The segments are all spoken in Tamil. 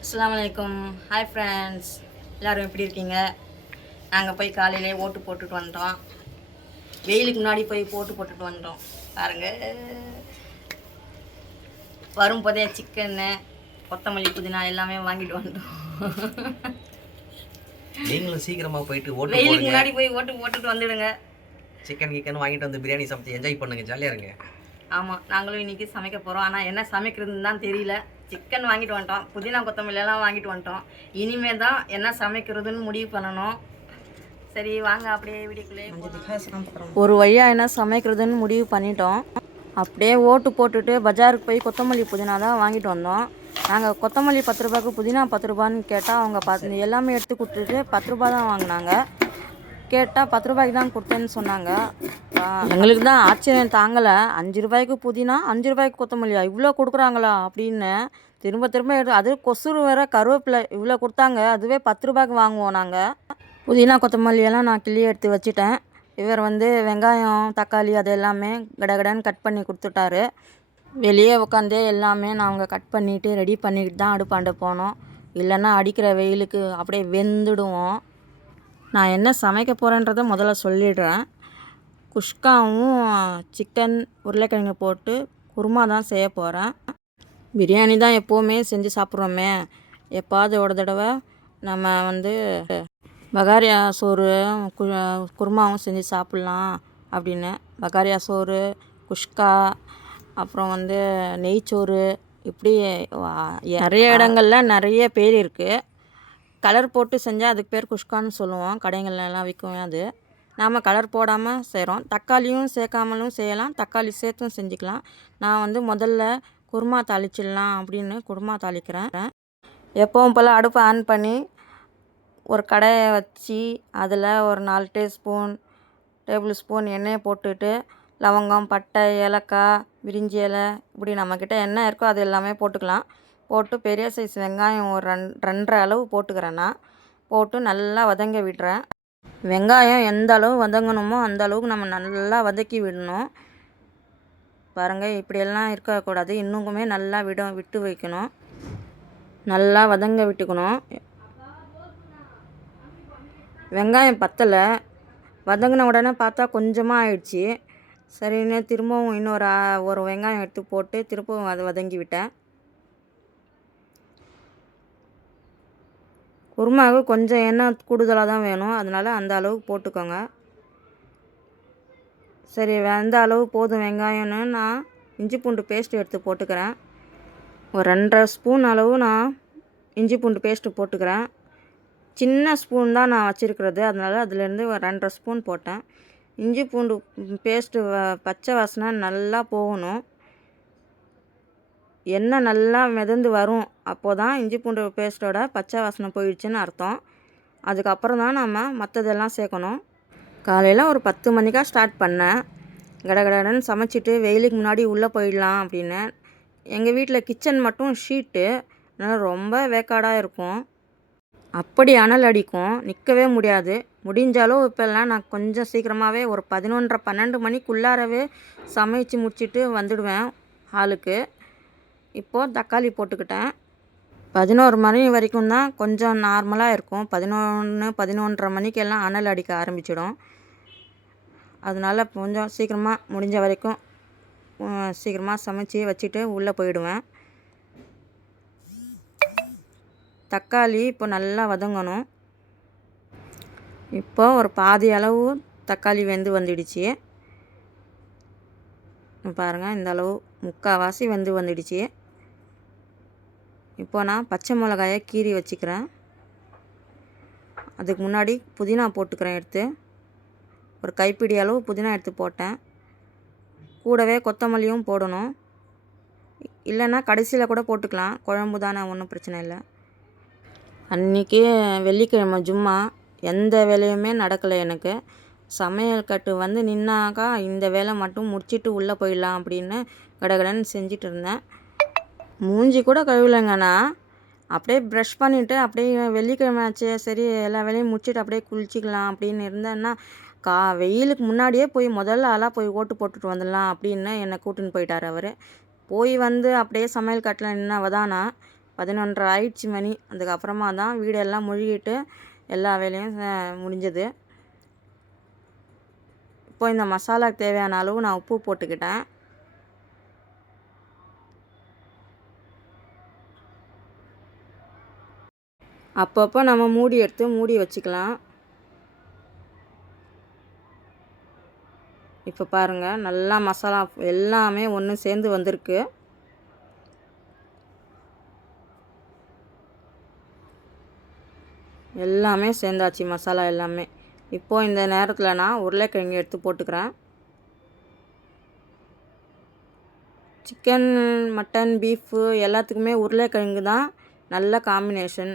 அஸ்ஸலாமு அலைக்கும். ஹாய் ஃப்ரெண்ட்ஸ், எல்லோரும் எப்படி இருக்கீங்க? நாங்கள் போய் காலையிலே ஓட்டு போட்டுட்டு வந்துட்டோம். வெயிலுக்கு முன்னாடி போய் போட்டுட்டு வந்துட்டோம். பாருங்கள், வரும்போதே சிக்கன்னு, கொத்தமல்லி, புதினா எல்லாமே வாங்கிட்டு வந்துட்டோம். நீங்களும் சீக்கிரமாக போயிட்டு ஓட்டு வெயிலுக்கு முன்னாடி போய் ஓட்டு போட்டுட்டு வந்துடுங்க. சிக்கன் வாங்கிட்டு வந்து பிரியாணி சமைச்சு என்ஜாய் பண்ணுங்க, ஜாலியாக இருங்க. ஆமாம், நாங்களும் இன்றைக்கி சமைக்க போகிறோம். ஆனால் என்ன சமைக்கிறதுன்னு தான் தெரியல. சிக்கன் வாங்கிட்டு வந்துட்டோம், புதினா கொத்தமல்லியெல்லாம் வாங்கிட்டு வந்துட்டோம். இனிமேல் தான் என்ன சமைக்கிறதுன்னு முடிவு பண்ணணும். சரி வாங்க, அப்படியே வீடியோக்குள்ளே ஒரு வழியாக என்ன சமைக்கிறதுன்னு முடிவு பண்ணிட்டோம். அப்படியே ஓட்டு போட்டுட்டு பஜாருக்கு போய் கொத்தமல்லி புதினா தான் வாங்கிட்டு வந்தோம். நாங்கள் கொத்தமல்லி 10 ரூபாய்க்கு, புதினா 10 ரூபான்னு கேட்டால் அவங்க எல்லாமே எடுத்து கொடுத்துட்டு 10 ரூபா தான் வாங்கினாங்க. கேட்டால் 10 ரூபாய்க்கு தான் கொடுத்தேன்னு சொன்னாங்க. எங்களுக்கு தான் ஆச்சரியம் தாங்கலை. 5 ரூபாய்க்கு புதினா, 5 ரூபாய்க்கு கொத்தமல்லியா, இவ்வளோ கொடுக்குறாங்களா அப்படின்னு திரும்ப திரும்ப அது கொசுறு வேறு, கருவேப்பிலை இவ்வளோ கொடுத்தாங்க. அதுவே 10 ரூபாய்க்கு வாங்குவோம் நாங்கள். புதினா கொத்தமல்லியெல்லாம் நான் கிள்ளி எடுத்து வச்சுட்டேன். இவர் வெங்காயம், தக்காளி அது எல்லாமே கடகடன்னு கட் பண்ணி கொடுத்துட்டாரு. வெளியே உட்காந்தே எல்லாமே நாங்கள் கட் பண்ணிவிட்டு ரெடி பண்ணிக்கிட்டு தான் அடுப்பாண்ட போனோம். இல்லைன்னா அடிக்கிற வெயிலுக்கு அப்படியே வெந்துடுவோம். நான் என்ன சமைக்க போகிறேன்றதை முதல்ல சொல்லிடுறேன். குஷ்காவும் சிக்கன், உருளைக்கிழங்கு போட்டு குருமா தான் செய்ய போகிறேன். பிரியாணி தான் எப்போவுமே செஞ்சு சாப்பிட்றோமே, எப்பாவது ஒரு தடவை நம்ம பகாரியா சோறு குருமாவும் செஞ்சு சாப்பிட்லாம் அப்படின்னு. பகாரியா சோறு, குஷ்கா, அப்புறம் நெய்ச்சோறு, இப்படி நிறைய இடங்களில் நிறைய பேர் இருக்குது. கலர் போட்டு செஞ்சால் அதுக்கு பேர் குஷ்கான்னு சொல்லுவோம். கடைகள்லாம் விற்கும். அது நாம் கலர் போடாமல் செய்கிறோம். தக்காளியும் சேர்க்காமலும் செய்யலாம், தக்காளி சேர்த்தும் செஞ்சுக்கலாம். நான் முதல்ல குருமா தாளிச்சிடலாம் அப்படின்னு குருமா தாளிக்கிறேன். எப்பவும் போல் அடுப்பை ஆன் பண்ணி ஒரு கடாயை வச்சு அதில் ஒரு 4 டேபிள் ஸ்பூன் எண்ணெயை போட்டுட்டு லவங்கம், பட்டை, ஏலக்காய், பிரிஞ்சி இலை, இப்படி நம்மக்கிட்ட என்ன இருக்கோ அது எல்லாமே போட்டுக்கலாம். போட்டு பெரிய சைஸ் வெங்காயம் ஒரு 2.5 அளவு போட்டுக்கிறேன்னா போட்டு நல்லா வதங்க விடுறேன். வெங்காயம் எந்த அளவு வதங்கணுமோ அந்த அளவுக்கு நம்ம நல்லா வதக்கி விடணும். பாருங்கள், இப்படியெல்லாம் இருக்கக்கூடாது. இன்னுமே நல்லா விட்டு வைக்கணும். நல்லா வதங்க விட்டுக்கணும். வெங்காயம் பத்தலை, வதங்கின உடனே பார்த்தா கொஞ்சமாக ஆயிடுச்சு. சரின்னு திரும்பவும் ஒரு வெங்காயம் எடுத்து போட்டு திரும்பவும் வதங்கி விட்டேன். குருமாவுக்கு கொஞ்சம் எண்ணெய் கூடுதலாக தான் வேணும், அதனால் அந்த அளவுக்கு போட்டுக்கோங்க. சரி, அந்த அளவு போதும் வெங்காயம்னு நான் இஞ்சி பூண்டு பேஸ்ட்டு எடுத்து போட்டுக்கிறேன். ஒரு 2.5 ஸ்பூன் அளவு நான் இஞ்சி பூண்டு பேஸ்ட்டு போட்டுக்கிறேன். சின்ன ஸ்பூன் தான் நான் வச்சுருக்கிறது, அதனால் அதுலேருந்து ஒரு 2.5 ஸ்பூன் போட்டேன். இஞ்சி பூண்டு பேஸ்ட்டு பச்சை வாசனை நல்லா போகணும். எண்ணெய் நல்லா மிதந்து வரும், அப்போது தான் இஞ்சி பூண்டு பேஸ்ட்டோட பச்சை வாசனை போயிடுச்சுன்னு அர்த்தம். அதுக்கப்புறம் தான் நம்ம மற்றதெல்லாம் சேர்க்கணும். காலையில் ஒரு 10 மணிக்காக ஸ்டார்ட் பண்ணேன். கடகடன்னு சமைச்சிட்டு வெயிலுக்கு முன்னாடி உள்ளே போயிடலாம் அப்படின்னு. எங்கள் வீட்டில் கிச்சன் மட்டும் ஷீட்டு, அதனால் ரொம்ப வேக்காடாக இருக்கும். அப்படி அனல் அடிக்கும், நிற்கவே முடியாது. முடிஞ்சாலும் இப்போல்லாம் நான் கொஞ்சம் சீக்கிரமாகவே ஒரு 11:30 12 மணிக்குள்ளாரவே சமைச்சு முடிச்சுட்டு வந்துடுவேன் ஹாலுக்கு. இப்போது தக்காளி போட்டுக்கிட்டேன். 11 மணி வரைக்கும் தான் கொஞ்சம் நார்மலாக இருக்கும். 11 11:30 மணிக்கெல்லாம் அனல் அடிக்க ஆரம்பிச்சிடும். அதனால் கொஞ்சம் சீக்கிரமாக முடிஞ்ச வரைக்கும் சீக்கிரமாக சமைச்சி வச்சுட்டு உள்ளே போயிடுவேன். தக்காளி இப்போ நல்லா வதங்கணும். இப்போ ஒரு பாதி அளவு தக்காளி வந்துடுச்சு. பாருங்கள், இந்த அளவு முக்கால்வாசி வந்துடுச்சு. இப்போ நான் பச்சை மிளகாயை கீறி வச்சுக்கிறேன். அதுக்கு முன்னாடி புதினா போட்டுக்கிறேன். எடுத்து ஒரு கைப்பிடி அளவு புதினா எடுத்து போட்டேன். கூடவே கொத்தமல்லியும் போடணும், இல்லைன்னா கடைசியில் கூட போட்டுக்கலாம். குழம்பு தானே, ஒன்றும் பிரச்சனை இல்லை. அன்றைக்கி வெள்ளிக்கிழமை ஜும்மா, எந்த வேலையுமே நடக்கலை எனக்கு. சமையல் கட்டு நின்னாக்கா இந்த வேலை மட்டும் முடிச்சுட்டு உள்ளே போயிடலாம் அப்படின்னு கடகடன்னு செஞ்சிட்டு இருந்தேன். மூஞ்சி கூட கழுவலைங்கண்ணா, அப்படியே ப்ரஷ் பண்ணிவிட்டு அப்படியே வெள்ளிக்கிழமை ஆச்சு, சரி எல்லா வேலையும் முடிச்சுட்டு அப்படியே குளிச்சிக்கலாம் அப்படின்னு இருந்தேன்னா, வெயிலுக்கு முன்னாடியே போய் முதல்ல ஆளாக போய் ஓட்டு போட்டுட்டு வந்துடலாம் அப்படின்னு என்னை கூட்டின்னு போயிட்டார் அவர். போய் அப்படியே சமையல் கட்டில் நின்னவ தானா 11:30 ஆயிடுச்சு மணி. அதுக்கப்புறமா தான் வீடெல்லாம் மொழிகிட்டு எல்லா வேலையும் முடிஞ்சது. இப்போ இந்த மசாலாவுக்கு தேவையான அளவு நான் உப்பு போட்டுக்கிட்டேன். அப்பப்போ நம்ம மூடி எடுத்து மூடி வச்சுக்கலாம். இப்போ பாருங்கள், நல்லா மசாலா எல்லாமே ஒன்று சேர்ந்து வந்திருக்கு. எல்லாமே சேர்ந்தாச்சு மசாலா எல்லாமே. இப்போது இந்த நேரத்தில் நான் உருளைக்கிழங்கு எடுத்து போட்டுக்கிறேன். சிக்கன், மட்டன், பீஃபு எல்லாத்துக்குமே உருளைக்கிழங்கு தான் நல்ல காம்பினேஷன்.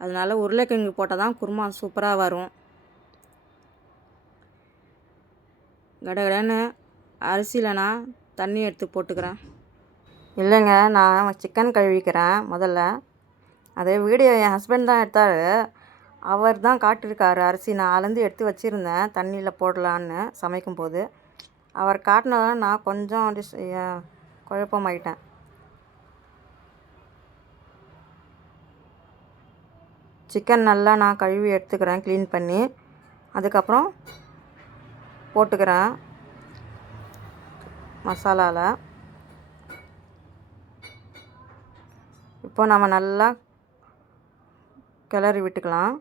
அதனால் உருளைக்கிழங்கு போட்டால் தான் குருமா சூப்பராக வரும். கடகடன்னு அரிசியில் நான் தண்ணி எடுத்து போட்டுக்கிறேன். இல்லைங்க, நான் சிக்கன் கழுவிக்கிறேன் முதல்ல. அதே வீடியோ என் ஹஸ்பண்ட் தான் எடுத்தார். அவர் தான் காட்டியிருக்காரு. அரிசி நான் அளந்து எடுத்து வச்சுருந்தேன் தண்ணியில் போடலான்னு சமைக்கும்போது. அவர் காட்டினதால நான் கொஞ்சம் குழப்பமாயிட்டேன். சிக்கன் நல்லா நான் கழுவி எடுத்துக்கிறேன் க்ளீன் பண்ணி. அதுக்கப்புறம் போட்டுக்கிறேன் மசாலாவில். இப்போ நம்ம நல்லா கிளறி விட்டுக்கலாம்.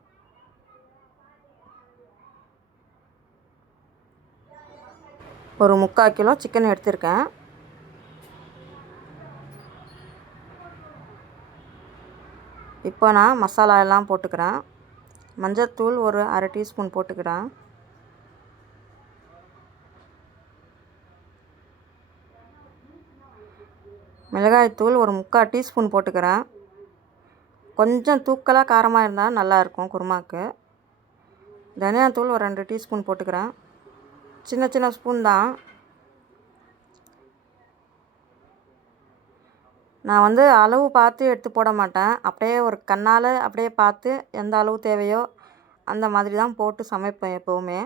ஒரு 3/4 கிலோ சிக்கன் எடுத்திருக்கேன். இப்போ நான் மசாலா எல்லாம் போட்டுக்கிறேன். மஞ்சள்தூள் ஒரு 1/2 டீஸ்பூன் போட்டுக்கிறேன். மிளகாய்த்தூள் ஒரு 3/4 டீஸ்பூன் போட்டுக்கிறேன். கொஞ்சம் தூக்கலாக காரமாக இருந்தால் நல்லாயிருக்கும் குருமாவுக்கு. தனியாத்தூள் ஒரு 2 டீஸ்பூன் போட்டுக்கிறேன். சின்ன சின்ன ஸ்பூன் தான். நான் அளவு பார்த்து எடுத்து போட மாட்டேன். அப்படியே ஒரு கண்ணால் அப்படியே பார்த்து எந்த அளவு தேவையோ அந்த மாதிரி தான் போட்டு சமைப்பேன் எப்போவுமே.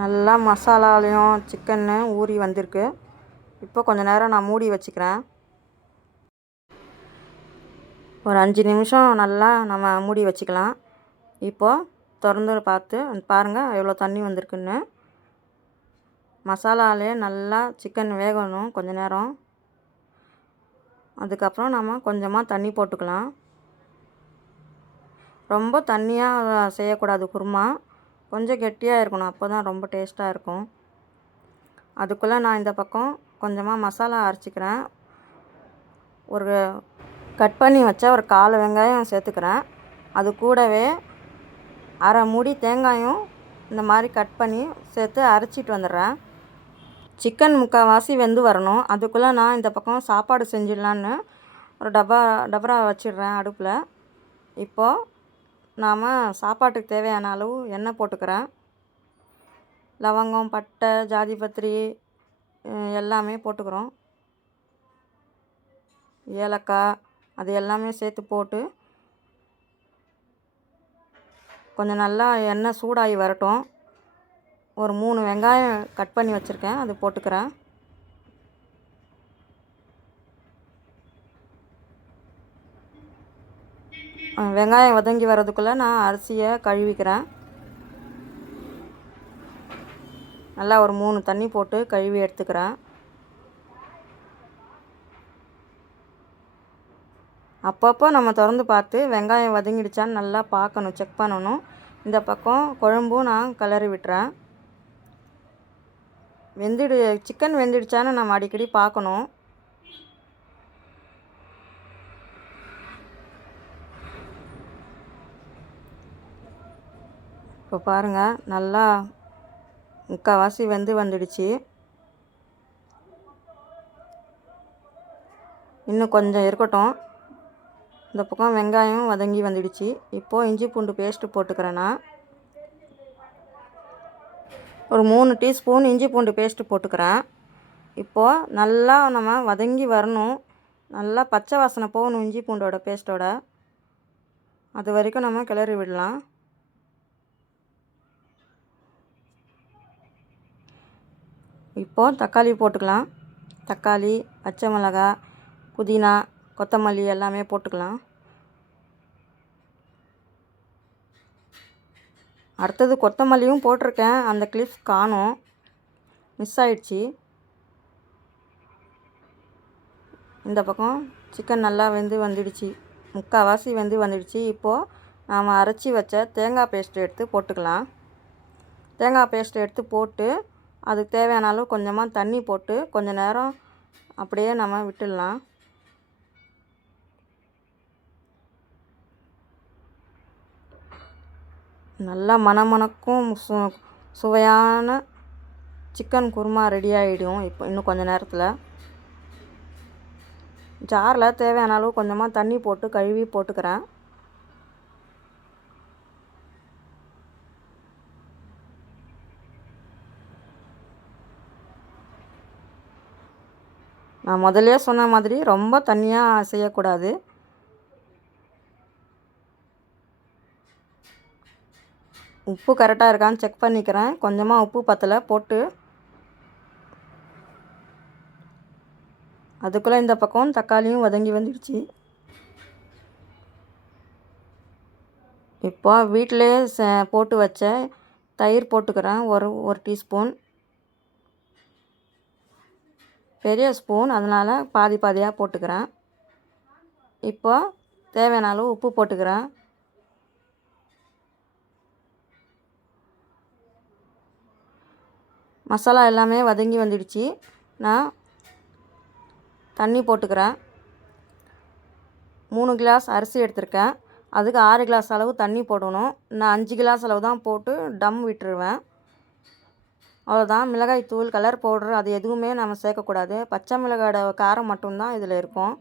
நல்லா மசாலாலையும் சிக்கன்னு ஊறி வந்திருக்கு. இப்போ கொஞ்சம் நேரம் நான் மூடி வச்சுக்கிறேன். ஒரு 5 நிமிஷம் நல்லா நம்ம மூடி வச்சுக்கலாம். இப்போது திறந்து பார்த்து பாருங்கள் எவ்வளோ தண்ணி வந்திருக்குன்னு. மசாலாலே நல்லா சிக்கன் வேகணும் கொஞ்ச நேரம். அதுக்கப்புறம் நம்ம கொஞ்சமாக தண்ணி போட்டுக்கலாம். ரொம்ப தண்ணியாக செய்யக்கூடாது குருமா. கொஞ்சம் கெட்டியாக இருக்கணும். அப்போ தான் ரொம்ப டேஸ்ட்டாக இருக்கும். அதுக்குள்ளே நான் இந்த பக்கம் கொஞ்சமாக மசாலா அரைச்சிக்கிறேன். ஒரு கட் பண்ணி வச்ச ஒரு 1/4 வெங்காயம் சேர்த்துக்கிறேன். அது கூடவே 1/2 மூடி தேங்காயும் இந்த மாதிரி கட் பண்ணி சேர்த்து அரைச்சிட்டு வந்துடுறேன். சிக்கன் முக்கால்வாசி வெந்து வரணும். அதுக்குள்ளே நான் இந்த பக்கம் சாப்பாடு செஞ்சிடலான்னு ஒரு டபரா வச்சிடுறேன் அடுப்பில். இப்போது நாம் சாப்பாட்டுக்கு தேவையான அளவு எண்ணெய் போட்டுக்கிறேன். லவங்கம், பட்டை, ஜாதிபத்திரி எல்லாமே போட்டுக்கிறோம். ஏலக்காய் அது எல்லாமே சேர்த்து போட்டு கொஞ்சம் நல்லா எண்ணெய் சூடாகி வரட்டும். ஒரு 3 வெங்காயம் கட் பண்ணி வச்சுருக்கேன், அது போட்டுக்கிறேன். வெங்காயம் வதங்கி வர்றதுக்குள்ளே நான் அரிசியை கழுவிக்கிறேன். நல்லா ஒரு 3 தண்ணி போட்டு கழுவி எடுத்துக்கிறேன். அப்பப்போ நம்ம திறந்து பார்த்து வெங்காயம் வதங்கிடுச்சான்னு நல்லா பார்க்கணும், செக் பண்ணணும். இந்த பக்கம் குழம்பும் நான் கிளறி விட்டுறேன். சிக்கன் வெந்துடுச்சான்னு நம்ம அடிக்கடி பார்க்கணும். இப்போ பாருங்கள், நல்லா முக்கால்வாசி வெந்து வந்துடுச்சு. இன்னும் கொஞ்சம் இருக்கட்டும். இந்த பக்கம் வெங்காயம் வதங்கி வந்துடுச்சு. இப்போது இஞ்சி பூண்டு பேஸ்ட்டு போட்டுக்கிறேன். நான் ஒரு 3 டீஸ்பூன் இஞ்சி பூண்டு பேஸ்ட்டு போட்டுக்கிறேன். இப்போது நல்லா நம்ம வதங்கி வரணும். நல்லா பச்சை வாசனை போகணும் இஞ்சி பூண்டோட பேஸ்ட்டோட. அது வரைக்கும் நம்ம கிளறி விடலாம். இப்போது தக்காளி போட்டுக்கலாம். தக்காளி, பச்சை மிளகாய், புதினா, கொத்தமல்லி எல்லாமே போட்டுக்கலாம். அடுத்தது கொத்தமல்லியும் போட்டிருக்கேன், அந்த கிளிப்ஸ் காணோம், மிஸ் ஆயிடுச்சு. இந்த பக்கம் சிக்கன் நல்லா வெந்து வந்துடுச்சு, முக்கால்வாசி வெந்து வந்துடுச்சு. இப்போது நாம் அரைச்சி வச்ச தேங்காய் பேஸ்ட்டு எடுத்து போட்டுக்கலாம். தேங்காய் பேஸ்ட்டு எடுத்து போட்டு அதுக்கு தேவையான அளவு கொஞ்சமாக தண்ணி போட்டு கொஞ்சம் நேரம் அப்படியே நம்ம விட்டுடலாம். நல்லா மணமணக்கும் சுவையான சிக்கன் குருமா ரெடி ஆகிடும். இப்போ இன்னும் கொஞ்சம் நேரத்தில் ஜாரில் தேவையான அளவு கொஞ்சமாக தண்ணி போட்டு கழுவி போட்டுக்கிறேன். நான் முதல்ல சொன்ன மாதிரி ரொம்ப தண்ணியாக செய்யக்கூடாது. உப்பு கரெக்டாக இருக்கான்னு செக் பண்ணிக்கிறேன். கொஞ்சமாக உப்பு பத்தலை போட்டு அதுக்குள்ளே இந்த பக்கம் தக்காளியும் வதங்கி வந்துடுச்சு. இப்போ வீட்டிலே போட்டு வச்ச தயிர் போட்டுக்கிறேன். ஒரு டீஸ்பூன், பெரிய ஸ்பூன், அதனால் பாதி பாதியாக போட்டுக்கிறேன். இப்போ தேவையான அளவு உப்பு போட்டுக்கிறேன். மசாலா எல்லாமே வதங்கி வந்துடுச்சு. நான் தண்ணி போட்டுக்கிறேன். 3 கிளாஸ் அரிசி எடுத்திருக்கேன், அதுக்கு 6 கிளாஸ் அளவு தண்ணி போடணும். நான் 5 கிளாஸ் அளவு தான் போட்டு டம் விட்டுருவேன். அவ்வளோதான். மிளகாய் தூள், கலர் பவுட்ரு அது எதுவுமே நம்ம சேர்க்கக்கூடாது. பச்சை மிளகாயோட காரம் மட்டும்தான் இதில் இருக்கும்.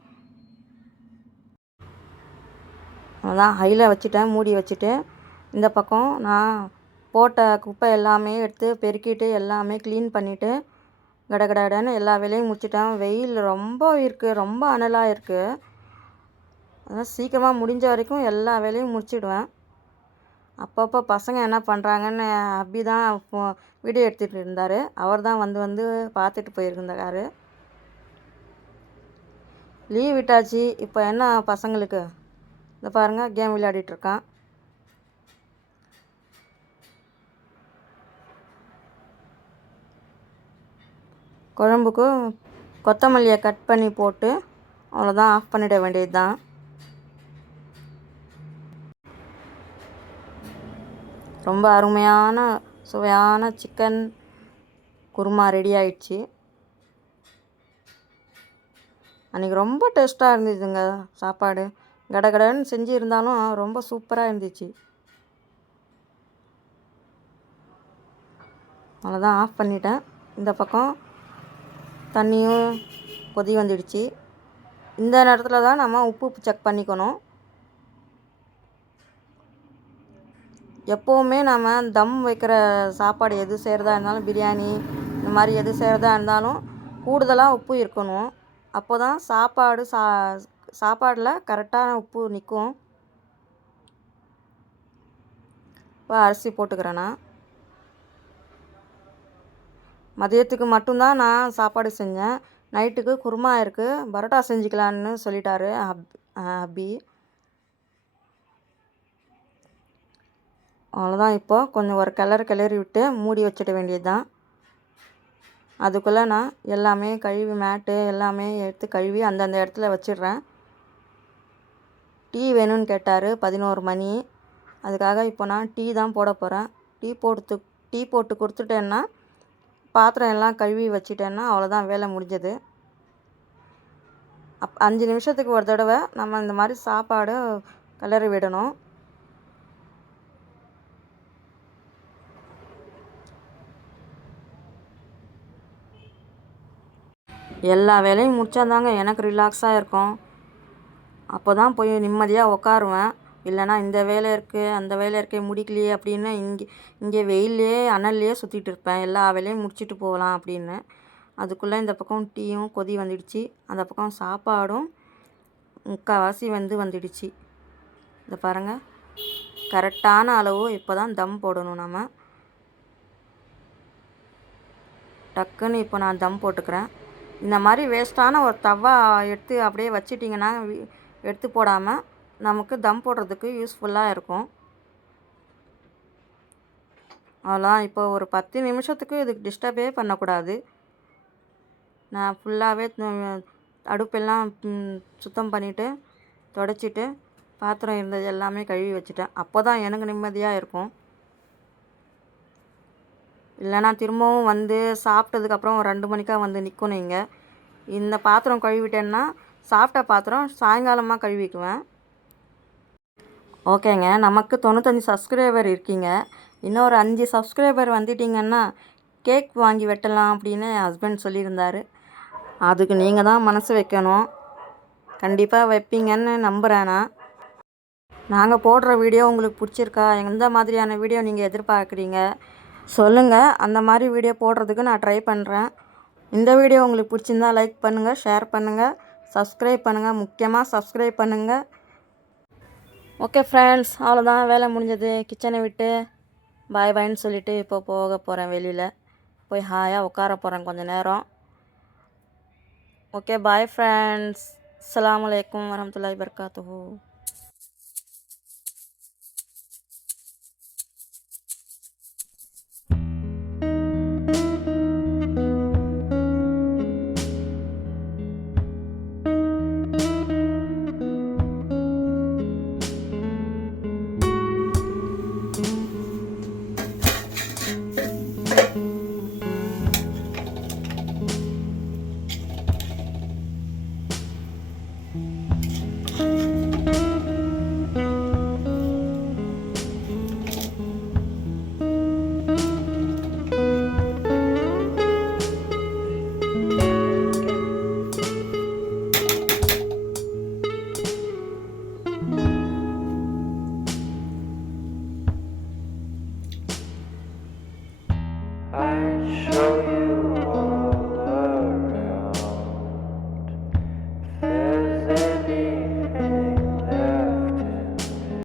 அவ்வளோதான். ஹையில் வச்சுட்டேன், மூடி வச்சுட்டு இந்த பக்கம் நான் போட்ட குப்பை எல்லாமே எடுத்து பெருக்கிட்டு எல்லாமே க்ளீன் பண்ணிவிட்டு கடகடன்னு எல்லா வேலையும் முடிச்சிட்டேன். வெயில் ரொம்ப இருக்குது, ரொம்ப அனலாக இருக்குது. அதான் சீக்கிரமாக முடிஞ்ச வரைக்கும் எல்லா வேலையும் முடிச்சிடுவேன். அப்பப்போ பசங்க என்ன பண்ணுறாங்கன்னு அப்படி தான் வீடியோ எடுத்துகிட்டு இருந்தார். அவர் தான் வந்து பார்த்துட்டு போயிருந்தாரு. லீவ் விட்டாச்சு. இப்போ என்ன பசங்களுக்கு இந்த பாருங்கள், கேம் விளையாடிட்டுருக்கான். குழம்புக்கு கொத்தமல்லியை கட் பண்ணி போட்டு அவ்வளோதான், ஆஃப் பண்ணிட வேண்டியது தான். ரொம்ப அருமையான சுவையான சிக்கன் குருமா ரெடி ஆயிடுச்சு. அன்றைக்கி ரொம்ப டேஸ்ட்டாக இருந்துச்சுங்க சாப்பாடு. கடகடன்னு செஞ்சு இருந்தாலும் ரொம்ப சூப்பராக இருந்துச்சு. அவ்வளோதான், ஆஃப் பண்ணிட்டேன். இந்த பக்கம் தண்ணியும் கொதி வந்துடுச்சு. இந்த நேரத்தில் தான் நம்ம உப்பு செக் பண்ணிக்கணும். எப்போவுமே நம்ம தம் வைக்கிற சாப்பாடு எது செய்கிறதா இருந்தாலும், பிரியாணி இந்த மாதிரி எது செய்கிறதா இருந்தாலும் கூடுதலாக உப்பு இருக்கணும். அப்போ தான் சாப்பாடில் கரெக்டான உப்பு நிற்கும். இப்போ அரிசி போட்டுக்கிறேன்னா, மதியத்துக்கு மட்டும்தான் நான் சாப்பாடு செஞ்சேன். நைட்டுக்கு குருமா இருக்குது, பரோட்டா செஞ்சுக்கலான்னு சொல்லிட்டாரு அபி. அவ்வளோதான். இப்போது கொஞ்சம் ஒரு கிளறி விட்டு மூடி வச்சிட வேண்டியது தான். அதுக்குள்ளே நான் எல்லாமே கழுவி மேட்டு எல்லாமே எடுத்து கழுவி அந்தந்த இடத்துல வச்சிடுறேன். டீ வேணும்னு கேட்டார், 11 மணி. அதுக்காக இப்போ நான் டீ தான் போட போகிறேன். டீ போட்டு கொடுத்துட்டேன்னா, பாத்திரம் எல்லாம் கழுவி வச்சிட்டேன்னா அவ்வளோதான், வேலை முடிஞ்சது. 5 நிமிஷத்துக்கு ஒரு தடவை நம்ம இந்த மாதிரி சாப்பாடு கிளறி விடணும். எல்லா வேலையும் முடிச்சாதாங்க எனக்கு ரிலாக்ஸாக இருக்கும். அப்போ தான் போய் நிம்மதியாக உட்காருவேன். இல்லைனா இந்த வேலை இருக்குது, அந்த வேலை இருக்குது, முடிக்கலையே அப்படின்னு இங்கே வெயிலே அனல்லையே சுற்றிட்டு இருப்பேன். எல்லா வேலையும் முடிச்சுட்டு போகலாம் அப்படின்னு. அதுக்குள்ளே இந்த பக்கம் டீயும் கொதி வந்துடுச்சு. அந்த பக்கம் சாப்பாடும் முக்கால்வாசி வந்துடுச்சு. இதை பாருங்கள், கரெக்டான அளவு. இப்போ தான் தம் போடணும் நம்ம. டக்குன்னு இப்போ நான் தம் போட்டுக்கிறேன். இந்த மாதிரி வேஸ்ட்டான ஒரு தவா எடுத்து அப்படியே வச்சிட்டிங்கன்னா எடுத்து போடாமல் நமக்கு தம் போடுறதுக்கு யூஸ்ஃபுல்லாக இருக்கும். அவ்வளோதான். இப்போ ஒரு 10 நிமிஷத்துக்கு இதுக்கு டிஸ்டர்பே பண்ணக்கூடாது. நான் ஃபுல்லாகவே அடுப்பெல்லாம் சுத்தம் பண்ணிவிட்டு துடைச்சிட்டு பாத்திரம் இருந்தது எல்லாமே கழுவி வச்சுட்டேன். அப்போ தான் எனக்கு நிம்மதியாக இருக்கும். இல்லைனா திரும்பவும் வந்து சாப்பிட்டதுக்கப்புறம் ஒரு 2 மணிக்கா வந்து நிற்கணும் இங்கே. இந்த பாத்திரம் கழுவிட்டேன்னா சாப்பிட்ட பாத்திரம் சாயங்காலமாக கழுவிக்குவேன். ஓகேங்க, நமக்கு 95 சப்ஸ்கிரைபர் இருக்கீங்க. இன்னொரு 5 சப்ஸ்கிரைபர் வந்துட்டிங்கன்னா கேக் வாங்கி வெட்டலாம் அப்படின்னு என் ஹஸ்பண்ட் சொல்லியிருந்தார். அதுக்கு நீங்கள் தான் மனசு வைக்கணும். கண்டிப்பாக வைப்பீங்கன்னு நம்புகிறேன் நான். நாங்கள் போடுற வீடியோ உங்களுக்கு பிடிச்சிருக்கா? எந்த மாதிரியான வீடியோ நீங்கள் எதிர்பார்க்குறீங்க சொல்லுங்கள். அந்த மாதிரி வீடியோ போடுறதுக்கு நான் ட்ரை பண்ணுறேன். இந்த வீடியோ உங்களுக்கு பிடிச்சிருந்தா லைக் பண்ணுங்கள், ஷேர் பண்ணுங்கள், சப்ஸ்கிரைப் பண்ணுங்கள். முக்கியமாக சப்ஸ்கிரைப் பண்ணுங்கள். ஓகே ஃப்ரெண்ட்ஸ், அவ்வளோதான், வேலை முடிஞ்சது. கிச்சனை விட்டு பாய் பாய்ன்னு சொல்லிவிட்டு இப்போ போக போகிறேன். வெளியில் போய் ஹாயாக உட்கார போகிறேன் கொஞ்சம் நேரம். Okay, bye friends. அஸ்ஸலாமு அலைக்கும் வரஹ்மத்துல்லாஹி வபரகாத்துஹு.